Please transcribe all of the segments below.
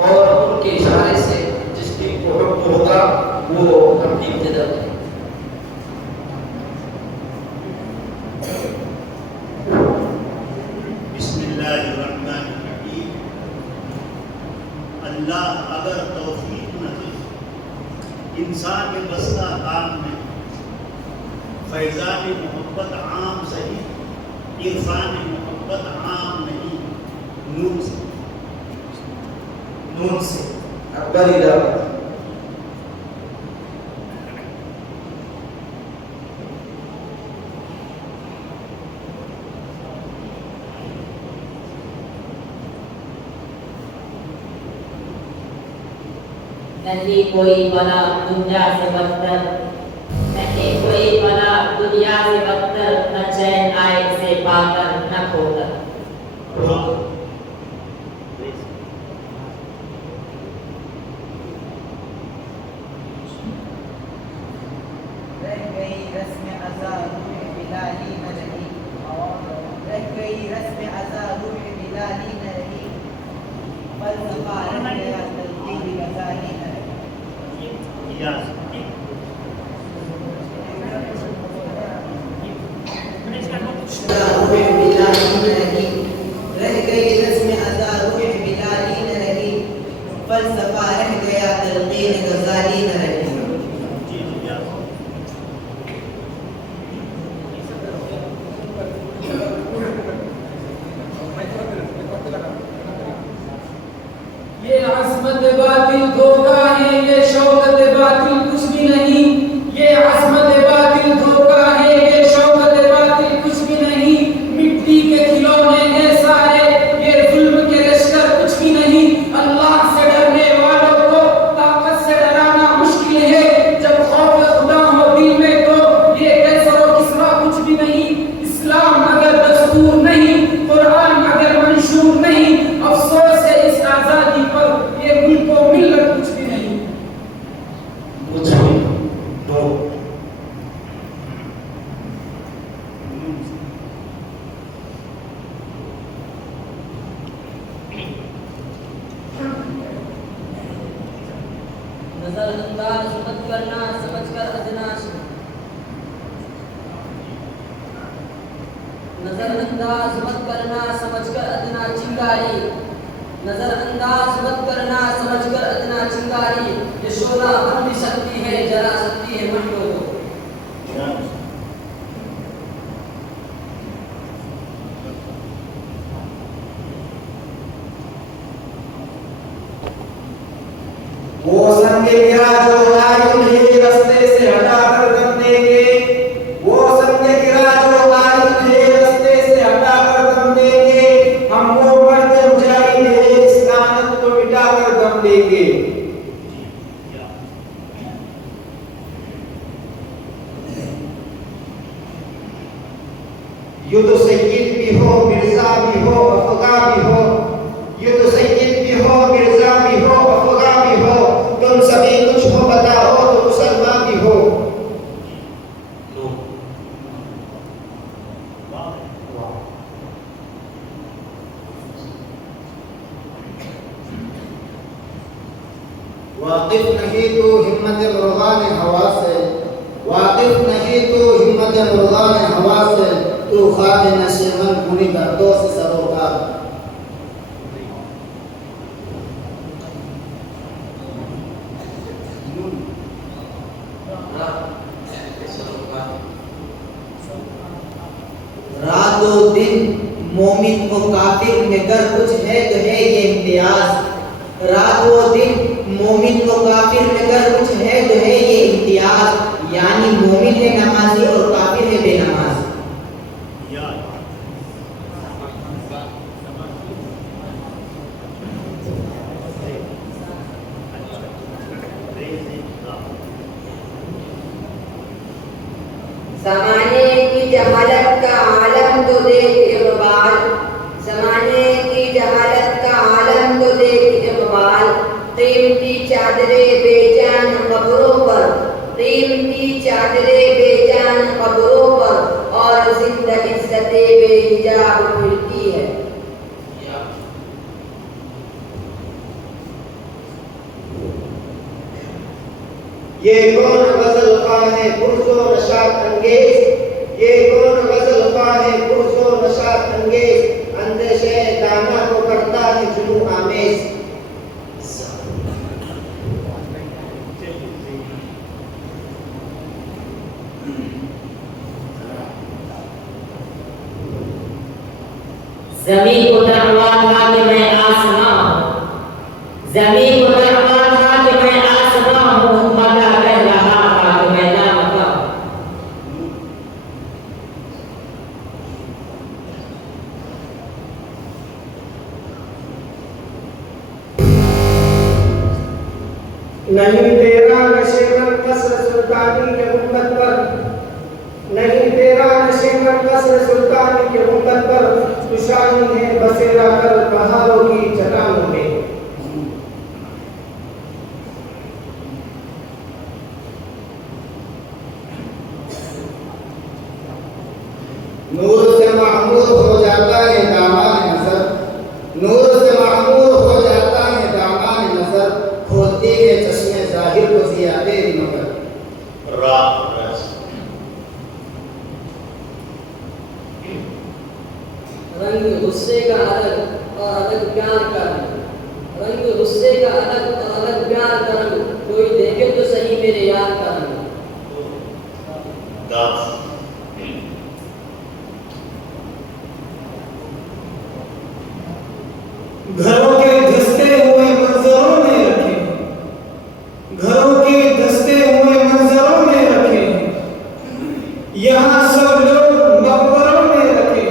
और उनके इशारे से जिस टीम को हुक्म होगा वो हम टीम दे देते हैं। बिस्मिल्लाहिर्रहमानिर्रहीम। अल्लाह अगर तौफीक न दे, इंसान के बस का काम में फैज़ान मोहब्बत आम सही, इरफान मोहब्बत आम नहीं। नून से अकबर इधर नहीं कोई बला दुनिया से बदतर, नहीं कोई बला दुनिया से बदतर, न चैन आए से पाकर न खोकर। रह गई रस्म अज़ा रूह बिलाली न रही, रह गई रस्म अज़ा रूह बिलाली न रही, फलसफा रह गया तलक़ीन ग़ज़ाली न रही। रूह बिलाली न रही, रह गई रस्म अज़ा रूह बिलाली न रही, फलसफा रह गया तलक़ीन ग़ज़ाली न रही। ये अज़मत बातिल धोखा है, ये शौकत बातिल कुछ भी नहीं। ये अज़मत बातिल धोखा है, ये शौकत बातिल कुछ भी नहीं। मिट्टी के खिलौने हैं सारे, ये जुल्म के लश्कर कुछ भी नहीं। अल्लाह से डरने वालों को ताकत से डराना मुश्किल है। जब खौफ खुदा हो दिल में तो ये कैसर व किस्रा कुछ भी नहीं। इस्लाम अगर दस्तूर नहीं, कुरान अगर मंशूर नहीं, अफसोस है इस आजादी पर, ये मुल्क व मिल्लत कुछ भी नहीं। कुछ भी नो नजरअंदाज मत करना समझकर अदना, नजरअंदाज मत करना समझकर अदना चिंगारी, नजरअंदाज मत करना समझकर अदना चिंगारी। ये शोला बन भी सकती है, जला सकती है मंडों को। वो संगे गिरा जो आयु है रास्ते से हटाकर दम देंगे, वो संगे गिरा जो आयु है रास्ते से हटाकर दम देंगे। हम वो मर्द मुजाहिद है, इस लानत को मिटाकर दम देंगे। ये तो सैयद भी हो, मिर्जा भी हो, अफगा भी हो। ये तो सैयद भी हो, मिर्जा भी हो, अफगा भी हो। तुम सभी कुछ हो बताओ तो मुसलमान भी हो। नो वाकिफ नहीं तो हिम्मत मुर्गान हवा से, वाकिफ नहीं तो हिम्मत मुर्गान हवा से, तो खाद नशेमन बुनी दर्दों से सरोकार। रातों दिन मोमिन को काफिर में गर कुछ है तो है ये इम्तियाज। रातों दिन मोमिन को काफिर में गर कुछ है तो है ये इम्तियाज। यानी मोमिन है नमाजी और काफिर है बेनमाज। ज़माने की जहालत का आलम तो देख इक़बाल, ज़माने की जहालत का आलम तो देख इक़बाल। कीमती चादरे बेजान कब्रों पर, कीमती चादरे बेजान कब्रों पर, और जिंदा इज्जते बेहिजाब फिरती है। ये कौन गजल ख्वाह है पुरजो नशात अंगेज, ये कौन गजल ख्वाह है पुरजो नशात अंगेज, अंदेशे दाना को करता है जुनू आमेज। ज़मीन को तरवान था कि मैं आसमां हूँ, ज़मीन को तरवान था कि मैं आसमां हूँ, मदा कह रहा था कि मैं लामका हूँ। नहीं तेरा नशे में कसर सुल्तानी के मुकद्दर पर, नहीं तेरा नशे में कसर सुल्तानी के मुकद्दर पर, तुशानी है बसेरा कर पहाड़ों की चट्टानों में। नूर से माहमूर हो जाता है दामान नजर, नूर से माहमूर हो जाता है दामान नजर, खोलती है चश्मे जाहिर को जिया तेरी मगर। रंग गुस्से का अलग और अलग प्यार का रंग, रंग गुस्से का अलग और अलग प्यार का रंग, कोई देखे तो सही मेरे यार का रंग। घरों के धंसते हुए मंजरों में रखे, घरों के धंसते हुए मंजरों में रखे, यहाँ सब लोग मकबरों में रखे,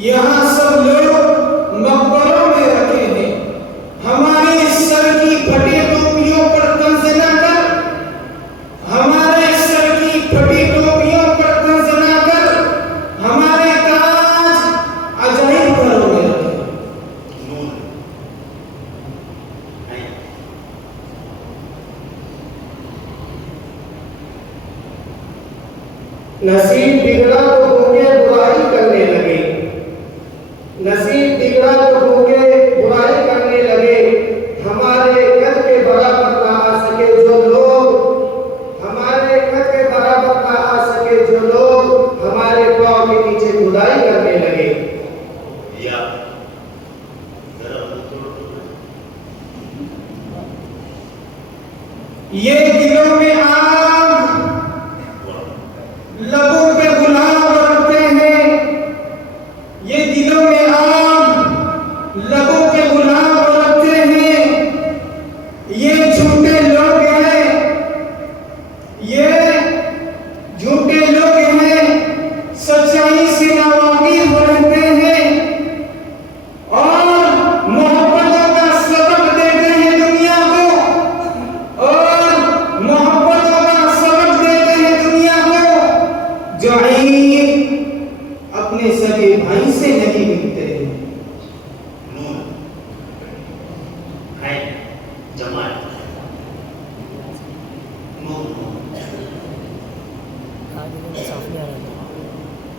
यहाँ सब लोग मकबरों में रखे हैं। हमारे सर की फटी टोपियों पर तंज न कर, हमारे सर की फटी टोपियों पर तंज न कर, हमारे ताज अजाइब घरों में रखे। नसीब बिगड़ा तो भूखे बुराई करने लगे, नसीब बिगड़ा तो भूखे बुराई करने लगे, हमारे कद के बराबर ना आ सके जो लोग, हमारे कद के बराबर ना आ सके जो लोग, हमारे पाँव के नीचे खुदाई करने लगे। ये दिलों में आग, लबों पे गुलाब रखते हैं, ये दिलों में आग, लबों पे गुलाब रखते हैं, ये झूठे लोग हैं, ये झूठे लोग हैं, सच्चाई से नावाकिफ रहते हैं और मोहब्बतों का सबक देते हैं दुनिया को, और मोहब्बतों का सबक देते हैं दुनिया को। जो अपने सगे भाई से नहीं मिलते हैं।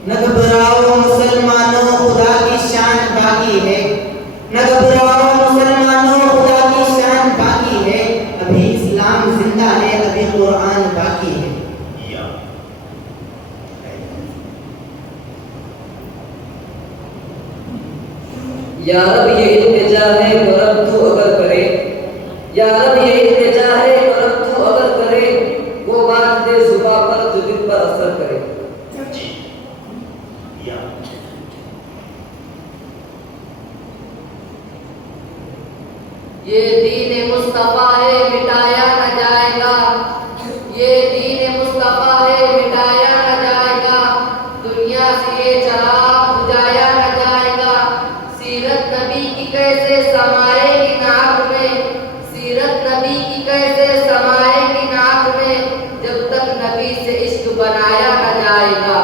न घबराओ मुसलमानों खुदा की शान बाकी है, न घबराओ मुसलमानों खुदा की शान बाकी है, अभी इस्लाम जिंदा है, अभी कुरान बाकी है। या रब ये इल्तिजा है तो रब तो अगर करे, या रब ये इल्तिजा है तो रब तो अगर करे, वो बात दे जुबां पर जो दिल पर असर करे। ये दीन मुस्तफा है मिटाया न जाएगा, ये दीन मुस्तफा है मिटाया न जाएगा, दुनिया से ये चराग बुझाया न जाएगा। सीरत नबी की कैसे समाएगी नाक में, सीरत नबी की कैसे समाएगी नाक में, जब तक नबी से इश्क बनाया न जाएगा।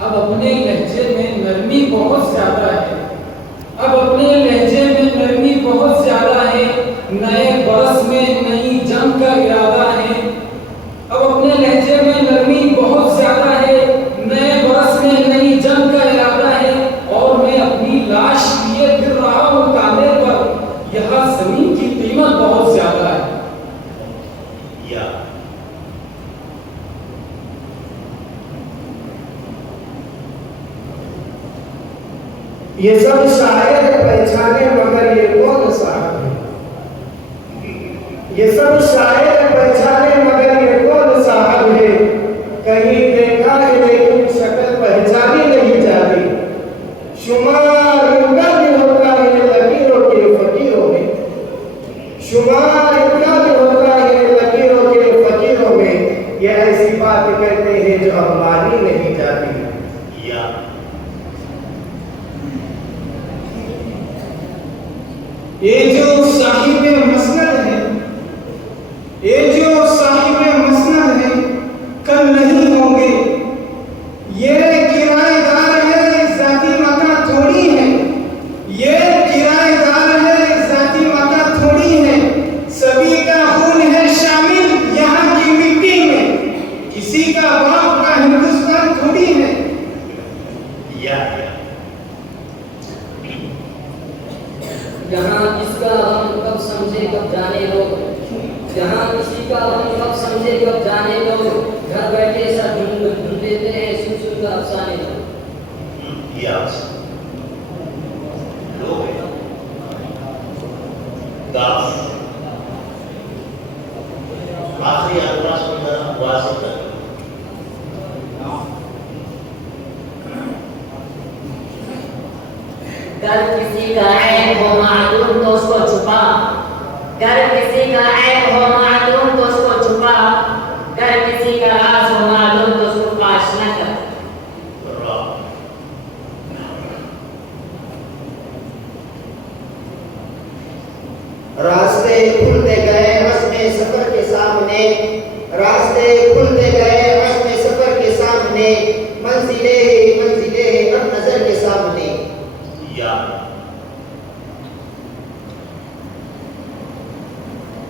अब अपने लहजे में नरमी बहुत ज्यादा है, अब अपने लहजे में नरमी बहुत ज्यादा है, नए बरस में नई जंग का इरादा है। अब अपने लहजे में नरमी बहुत ज्यादा है, नए बरस में नई जंग का इरादा ये सब शायर पहचाने मगर ये कौन साहब है? ये सब शायर पहचाने मगर ये कौन साहब है? कहीं देखा है लेकिन शक्ल पहचानी नहीं जाती। शुमार इनका भी होता है लकीरों के फकीरों में, शुमार इनका भी होता है लकीरों के फकीरों में। ये ऐसी बात कहते हैं जो अब मानी नहीं जाती। या ये जो साहिब मसनद है, ये जो साहिब मसनद है, कल नहीं होंगे। ये किराएदार है, जाती मका थोड़ी है। ये किराएदार है, जाती मका थोड़ी है। सभी का खून है शामिल यहाँ की मिट्टी में, किसी का बाप का हिंदुस्तान थोड़ी है। या यहाँ किसका हम कब समझे कब जाने लोग, यहाँ किसी का हम कब समझे कब जाने लोग। घर बैठे सब ढूंढ लेते हैं सुन का अफसाने लोग। यस लोग हैं दास आखिरी अल्लाह सुंदर वासित अगर किसी का ऐब हो मालूम तो उसको छुपा, अगर किसी का ऐब हो मालूम तो उसको छुपा, अगर किसी का राज हो मालूम तो उसको फाश न कर। रास्ते खुलते गए रस्मे सफर के सामने, रास्ते खुलते गए रस्मे सफर के सामने। मंजिले अब नजर के सामने। या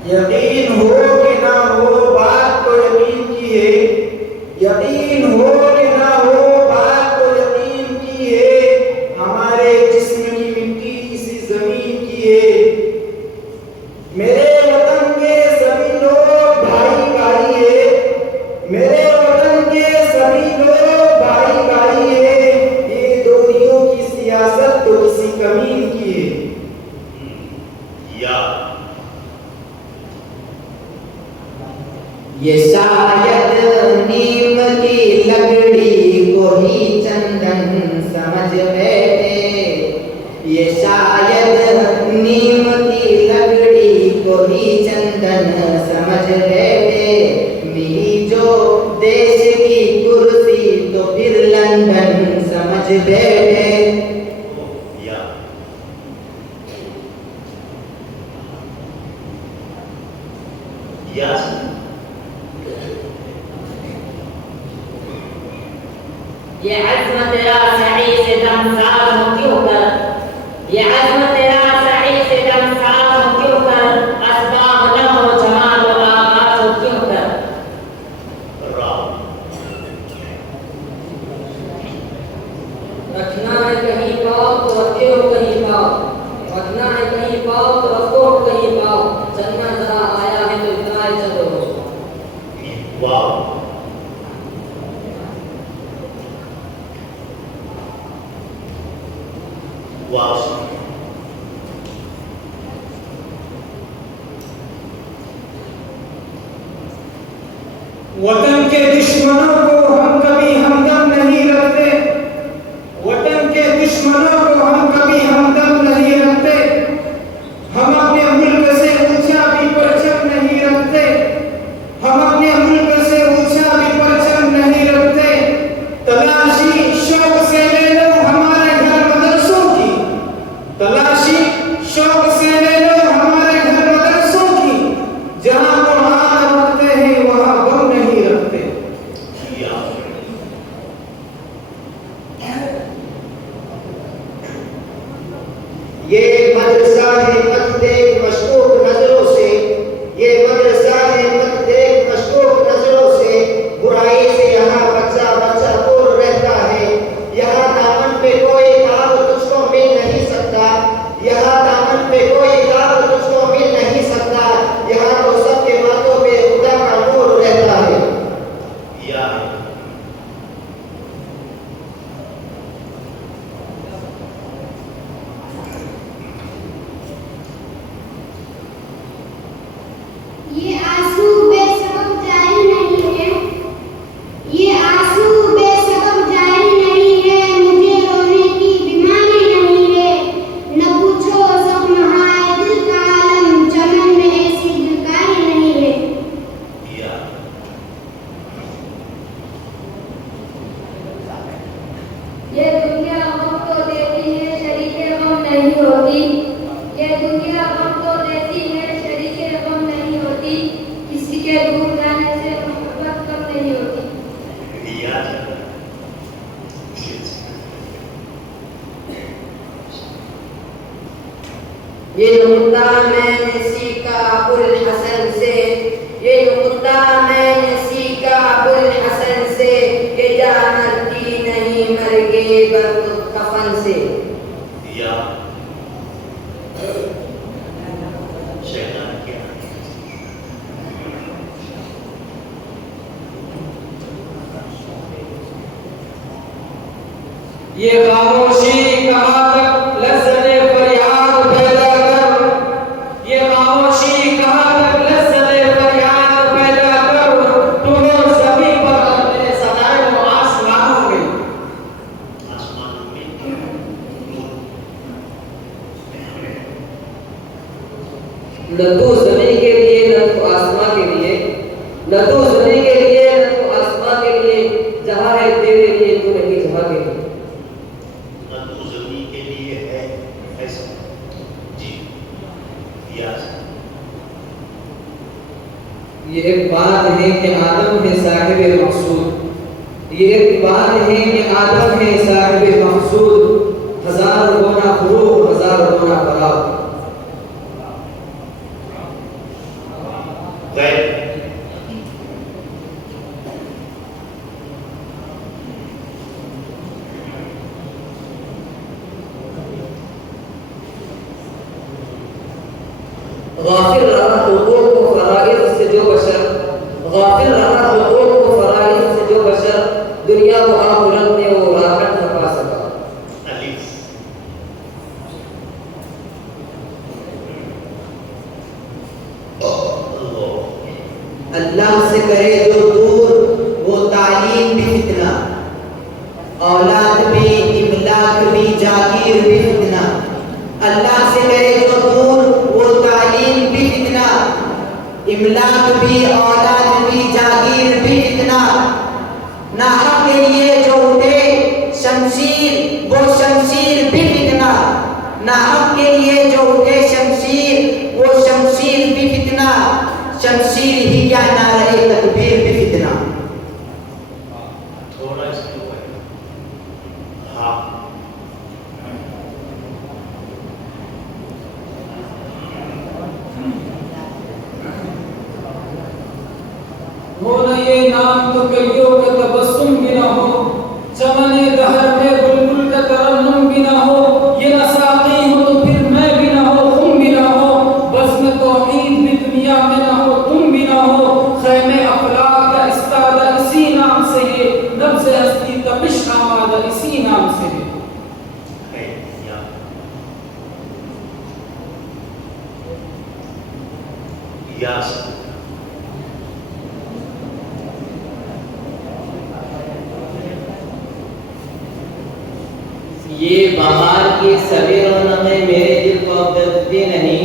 यकीन हो कि ना हो बात तो यकीन की है, यकीन हो कि ना हो बात तो यकीन की है। हमारे जिस्म की मिट्टी इसी जमीन की है। मेरे वतन के सभी लोग भाई भाई है, मेरे वतन के सभी लोग भाई भाई है। ये दूरियों की सियासत तो इसी कमीन की है। या ये शायद नीम की लकड़ी को ही चंदन समझ बैठे, ये शायद नीम की लकड़ी को ही चंदन समझ बैठे। मिली जो देश की कुर्सी तो फिर लंदन समझ बैठे। या यस ये अज़्म तेरा सही से दमसार हो क्यों कर, ये अज़्म तेरा सही से दमसार हो क्यों कर, असबाब न हो जमाल व आगाज हो क्यों कर। रखना है कहीं पाओ तो रखे हो कहीं पाओ, रखना है कहीं पाओ तो रखो हो कहीं पाओ। चलना जरा आया है तो इतना ही चलो। वाह वाह वतन के दुश्मनों को हम कभी हमदम नहीं रखते, वतन के दुश्मनों को हम कभी हमदम नहीं रखते। हम अपने मुल्क से ऊंचा भी परचम नहीं रखते, हम अपने मुल्क से ऊंचा भी परचम नहीं रखते। तलाशी शौक से ले लो हमारे घर मदरसों की, तलाशी शौक से ले लो हमारे घर मदरसों की। जहां कुरान रखते हैं वहां बम नहीं रखते। या ये मदरसा है मत देख मशकूक नजरों से, ये मदरसा है मत देख मशकूक नजरों से। बुराई से यहाँ बच्चा बच्चा दूर रहता है, यहाँ दामन पे कोई दाग तुझको मिल नहीं सकता, यहाँ दामन पे कोई दाग तुझको मिल नहीं सकता। यहाँ तो सबके माथों पे खुदा का नूर रहता है। या नहीं होती। ये दुनिया गम तो देती है, शरीके गम नहीं होती। किसी के दूर जाने से मोहब्बत कम नहीं होती। ये मुद्दा मैंने सीखा अबुल हसन से, ये मुद्दा मैंने सीखा अबुल हसन से, ये जा मरती नहीं मर गए कफन से। या शैतान क्या ये खामोशी कहाँ तक लज़्ज़ते फरियाद पैदा कर, ये खामोशी कहाँ तक लज़्ज़ते फरियाद पैदा कर, तुम्हें सभी पर अपने सदाए वो आसमानों में न तो ज़मीन के लिए न तो आसमां के लिए, न तो ज़मीन के लिए न तो आसमां के लिए, जहाँ है तेरे लिए तू नहीं जहाँ के लिए। ये एक बात है कि आदम है साहिब मकसूद, ये एक बात है कि आदम है साहिब मकसूद, हजार गुना फरूक हजार गुना बराबर। गाफिल रहा हुकूक को फराइज़ से जो बशर, गाफिल रहा हुकूक को फराइज़ से जो बशर, दुनिया को आखिरत में वो राहत न पा सका। अल्लाह से करे जो दूर वो तालीम भी फितना, औलाद भी इमलाक भी जागीर भी फितना। अल्लाह से करे जो दूर वो तालीम भी फितना, इमलाक भी औलाद भी जागीर भी फितना। ना हक के लिए जो उठे शमशीर वो शमशीर भी फितना, ना हक के लिए जो उठे शमशीर वो शमशीर भी फितना। शमशीर ही क्या ना रहे तकबीर भी फितना। थोड़ा हाँ हो न ये नाम तो कलियों का तबस्सुम भी न हो, चमने दहर में बुलबुल का तरन्नुम भी न हो। ये न साक़ी हो तो फिर मैं भी न हो, तुम भी न हो, बज़्म तौहीद भी दुनिया में न हो, तुम भी न हो। ख़ैमे अफ़लाक का इस्तादा इसी नाम से है, नब्ज़ हस्ती तपिश आमादा इसी नाम से है। ये बाहर की सभी रौनकें मेरे दिल को अब दर्दती नहीं,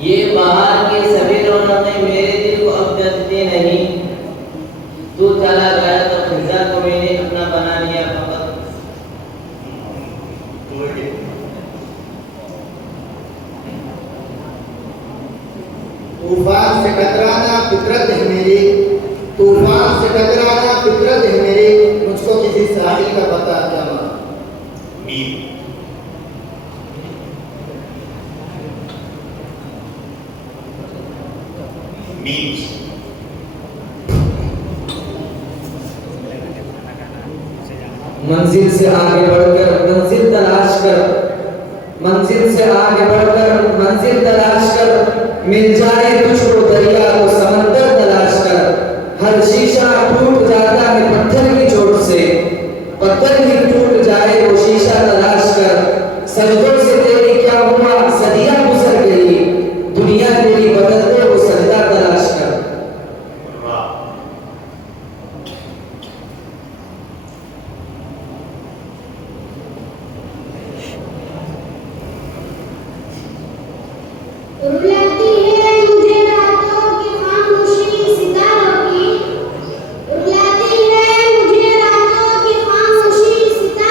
ये बाहर की सभी रौनकें मेरे दिल को अब दर्दती नहीं। तू चला गया तो खिज़ा को मैंने अपना बना लिया फकत। तूफान से टकराना फितरत है मेरी, तूफान से टकराना फितरत है मेरी, मुझको किसी साहिल का पता क्या मालूम। मंजिल से आगे बढ़कर मंजिल तलाश कर, मंजिल से आगे बढ़कर मंजिल तलाश कर, मिल जाए तुझको दरिया को समंदर तलाश कर। हर शीशा टूट जाता है पत्थर की चोट से, पत्थर ही टूट जाए वो शीशा तलाश कर। सजदों से तेरी क्या हुआ सदियां गुजर गई, दुनिया तेरी बदल दे वो सजदा तलाश कर। रुलाती है मुझे रातों की खामोशी सितारों की, रुलाती है मुझे रातों की खामोशी सितारों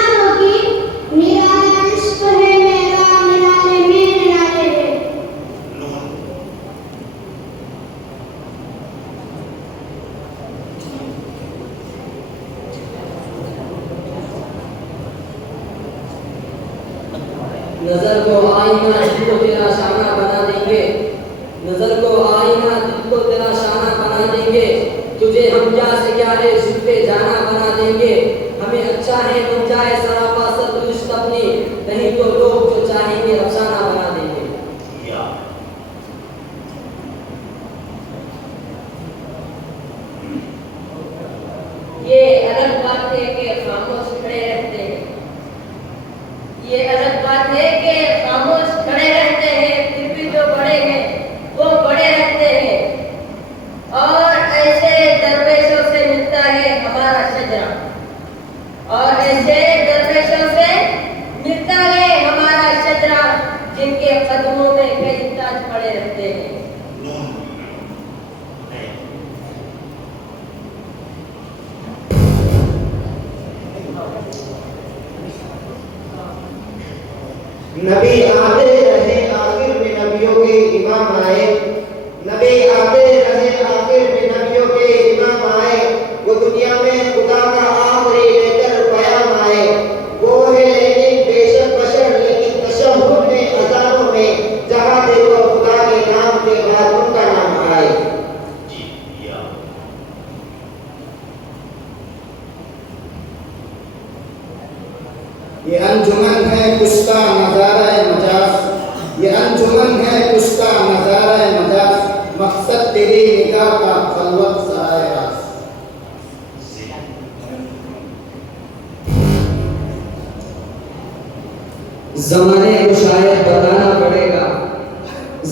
नजर को आईना दिल को तेरा शाना बना देंगे, नजर को आईना दिल को तेरा शाना बना देंगे, तुझे हम क्या से क्या है जुल्फे जाना बना देंगे, हमें अच्छा है बन जाए सरापा सतलुष्ट अपनी, नहीं तो लोग जो चाहेंगे अफसाना बना देंगे। ये अलग बात है कि खामोश खड़े रहते हैं, ये अलग बात है कि खामोश खड़े रहते हैं, फिर भी जो बड़े हैं वो बड़े रहते हैं, और ऐसे दरवेशों से मिलता है हमारा शजरा, और ऐसे दरवेशों से मिलता है हमारा शजरा, जिनके कदमों में कई ताज पड़े रहते हैं। नबी आते रहे आखिर में नबियों के इमाम आए, नबी आते रहे आखिर में नबियों के इमाम आए, वो दुनिया में खुदा का आखिरी लेकर पयाम आए, वो है लेकिन बेशक बशर लेकिन तशब्बुह में अज़ानों में जहाँ देखो खुदा के नाम के बाद उनका नाम आए। ये अंजुमन है कुश्ता नज़ारा मजाज, ये अंजुमन है कुश्ता नज़ारा मजाज, मकसद तेरी निगाह का खलवत सराय राज। ज़माने को शायद बताना पड़ेगा,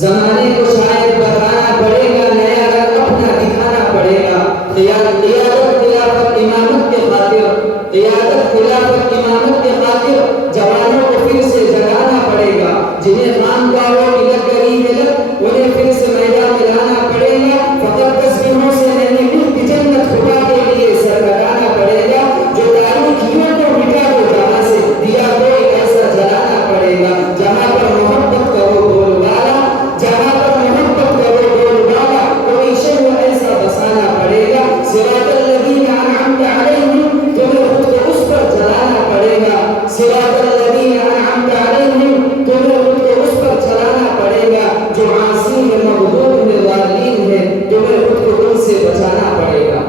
ज़माने को शायद बताना पड़ेगा, नया रंग अपना दिखाना पड़ेगा, क़ियादत खिलाफत इमामत के खातिर, क़ियादत खिलाफत इमामत के खातिर जवानों को फिर से जगाना पड़ेगा, जिन्हें खानकाहों की लग गई मिलत उन्हें फिर से मैदान में लाना पड़ेगा, फकत तस्बीहों से नहीं मुल्क जन्नत खुदा के लिए सर लगाना पड़ेगा, जो तारीखियों को मिटा दो जहाँ से दिया कोई ऐसा जलाना पड़ेगा, जहाँ पर मोहब्बत करो बोलबाला, जहाँ पर मोहब्बत करो बोलबाला, कोई शहर ऐसा बसाना पड़ेगा, सिरातल लज़ीना अनअमता अलैहिम, तुम्हें खुद को उस पर जलाना पड़ेगा, सिरातल लज़ीना अनअमता अलैहिम, तुम्हें खुद को उस पर चलाना पड़ेगा, जो आसी में मग़लूब में ज़ालिम है, तुम्हें खुद को उनसे बचाना पड़ेगा।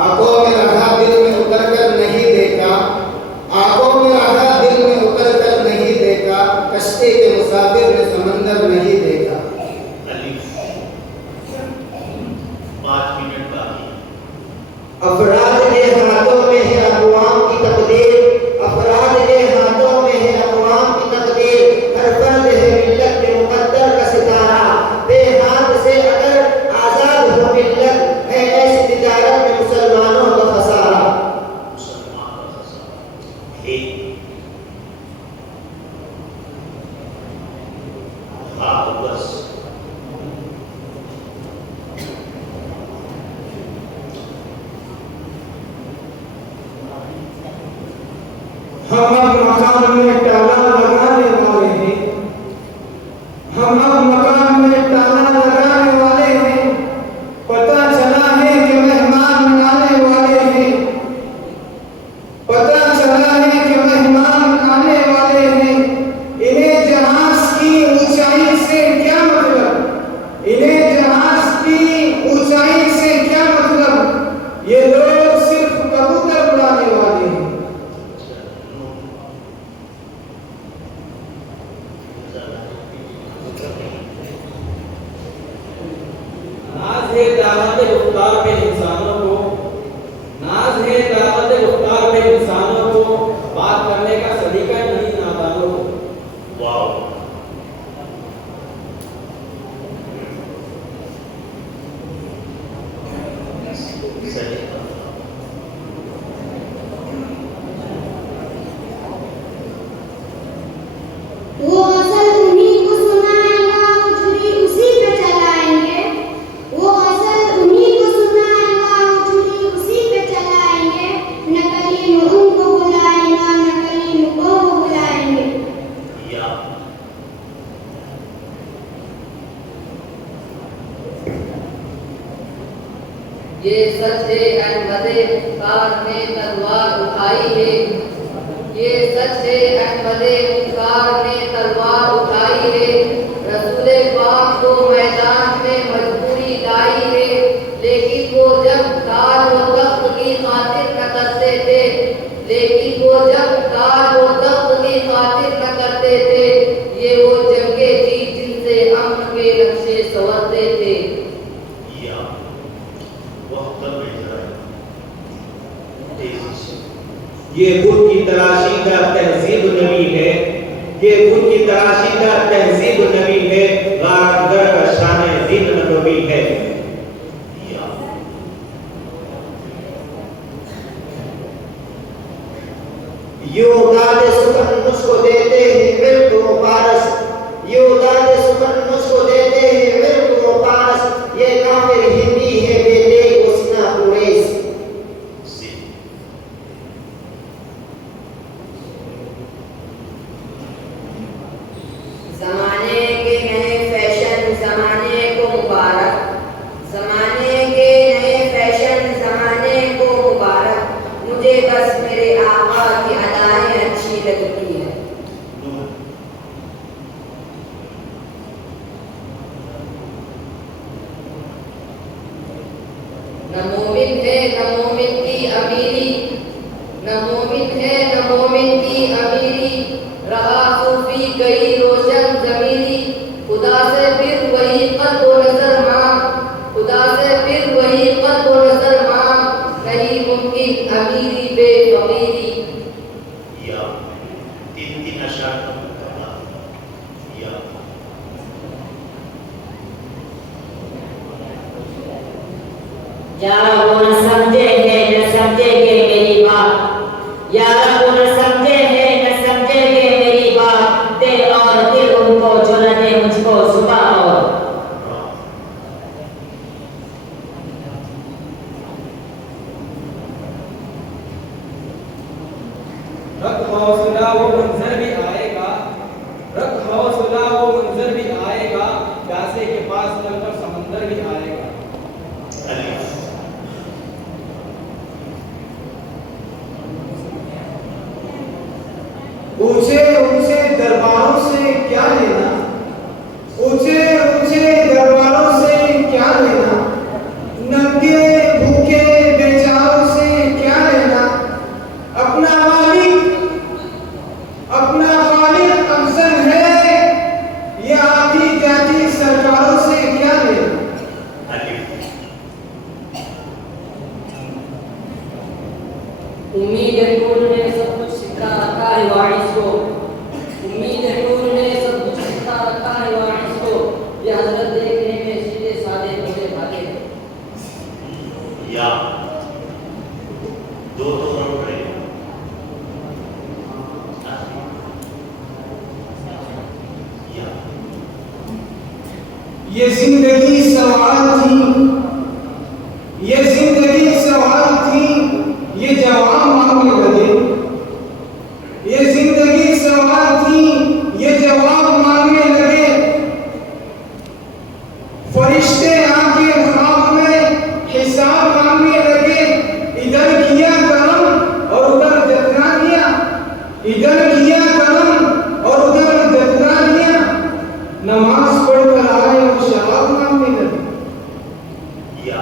आंखों में रहा दिल में उतर कर नहीं देखा, आंखों में रहा दिल में उतर कर नहीं देखा, कश्ती के मुसाफिर ने समंदर नहीं देखा। 5 मिनट बाकी। अफराद के हाथों में है अक़वाम की तकदीर, अफराद के हाथों में है अक़वाम की तकदीर, हर फर्द है मिल्लत के मुक़द्दर का सितारा, बेहाथ से अगर आज़ाद हो मिल्लत है ऐसी तिजारत में मुसलमानों का खसारा। हम अब मकान में ताला लगाने वाले हैं, हम अब मकान में ताला लगाने वाले हैं, पता चला है कि मेहमान आने वाले हैं, पता चला है कि मेहमान आने वाले हैं, इन्हें जहाज की ऊंचाई से क्या मतलब, इन्हें जहाज की ऊंचाई से क्या मतलब, ये लोग सिर्फ कबूतर उड़ाने वाले हैं। नाज है ताकत गुफ्तार पे इंसानों को, नाज है ताकत गुफ्तार पे इंसानों को, बात करने का सलीका नहीं नादानों को। वाह, सही। वो असल उन्हीं को सुनाएगा, वो छुरी उसी पे चलाएंगे, वो असल उन्हीं को सुनाएगा, ये सच है अहमदे कार ने तलवार उठाई है। ये सच है अहमदे कार ने तलवार उठाई है। रसूले पाक को मैदान में मजबूरी लाई है, लेकिन वो जब ताज व तख्त की खातिर न करते थे, लेकिन वो जब ताज व तख्त की खातिर न करते थे, ये वो जंगे थी जिनसे अम्न के नक्शे संवरते थे। ये खुद की तराशीदा तहजीब नबी है, ये खुद की तराशीदा तहजीब नबी है, गारगर का शान ज़ीन नबी है। यो दाद सुखन मुझको देते हैं इल्म व पारस, यो दाद सुखन मुझको देते हैं इल्म व पारस, ये काफिर हिंदी है बेटे उसना कुरैश। ज़माने के नए फैशन ज़माने को मुबारक, ज़माने के नए फैशन ज़माने को मुबारक, मुझे बस मेरे आका की अदाएं अच्छी लगती है। न मोमिन है न मोमिन की अमीरी, न मोमिन है न मोमिन की अमीरी, रहा सूफी गई रोशन ज़मीरी, खुदा से फिर वही क़ल्ब व नज़र मांग, खुदा से फिर वही क़ल्ब व नज़र मांग, नहीं मुमकिन अमीरी बे फ़कीरी। या तीन अशआर या यारा वो न समझेंगे न समझेंगे मेरी बात, यारा वो न समझेंगे न समझेंगे मेरी बात, दिल और दिल उनको जो न दे मुझको सुबह और। रख हौसला वो मंजर भी आएगा, रख हौसला वो मंजर भी आएगा, प्यासे के पास तल पर समंदर भी आएगा। ऊंचे ऊंचे दरबारों से क्या लेना, ऊंचे ऊंचे दरबारों से क्या लेना, नंगे भूखे बेचारों से क्या लेना, अपना मालिक अफजल है, ये आती जाती सरकारों से क्या लेना। उम्मीद है नूर ने सब कुछ सिखा रखा है वाइस को, उम्मीद है नूर ने सब कुछ सिखा रखा है वाइस को, ये हजरत देखने में सीधे साधे भोले भागे। या दो करोड़ रहे ये जिंदगी सवाल थी, ये जिंदगी सवाल थी, ये जवाब मांगने लगे, ये जिंदगी सवाल थी, ये जवाब मांगने लगे, फरिश्ते आके ख्वाब में हिसाब मांगने लगे, इधर किया करम और उधर जतना किया, इधर किया करम और उधर जतना किया, नमाज पढ़कर आए और शराब मांगने लगे। या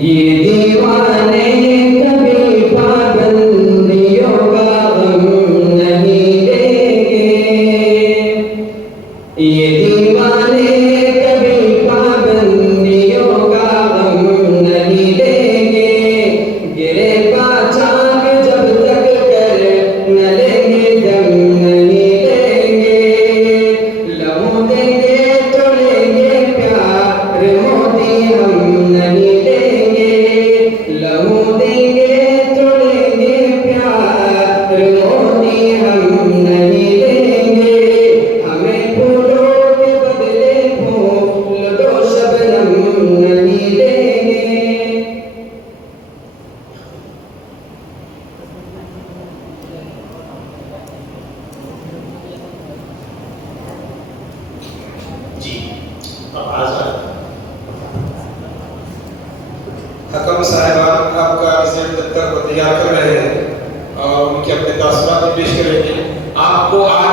ये दीवाने कभी पाबंदियों का गम नहीं देंगे, ये दीवाने कभी पाबंदियों का गम नहीं देंगे, गिरे पाचाक जब तक कर न लेंगे दम नहीं देंगे, लहू देंगे तो लेंगे प्यार मोती हम नहीं देंगे, अब आजाद। हकम साहिबान आपका रिजल्ट दफ्तर को तैयार कर रहे हैं और उनके अपने तासुरात पेश करेंगे। आपको आज